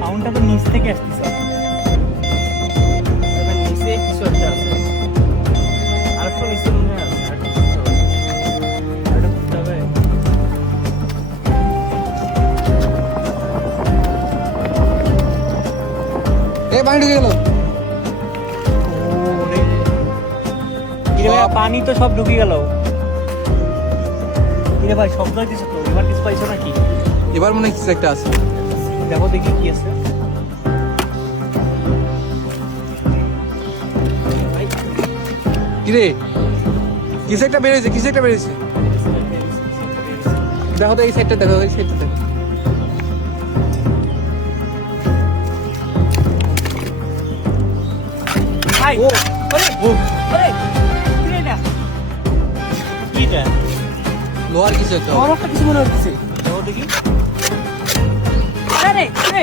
সাউন্ডটা তো নিচ থেকে আসতেছে। এবার নিচে কিছু একটা আছে, আর একটু নিচে মনে হয় আছে, আর একটু ঘুরতে হবে। এই পানি ঢুকে গেল। ওরে কিরে ভাই, পানি তো সব ঢুকে গেল। কিরে ভাই, শব্দ হইতেছে তো, এবার কিছু পাইছো নাকি? এবার মনে হয় কিছু একটা আছে। দেখো দেখি কি আছে। কিরে কিছু একটা বেরিয়েছে, কিছু একটা বেরিয়েছে। দেখো তো এই সাইডটা, দেখো এই সাইডটা দেখো। ভাই ও আরে ও আরে কিরে এটা? কিটা? লোহার কিছু একটা। আমার একটা কিছু মনে হচ্ছে। দেখো দেখি। আরে আরে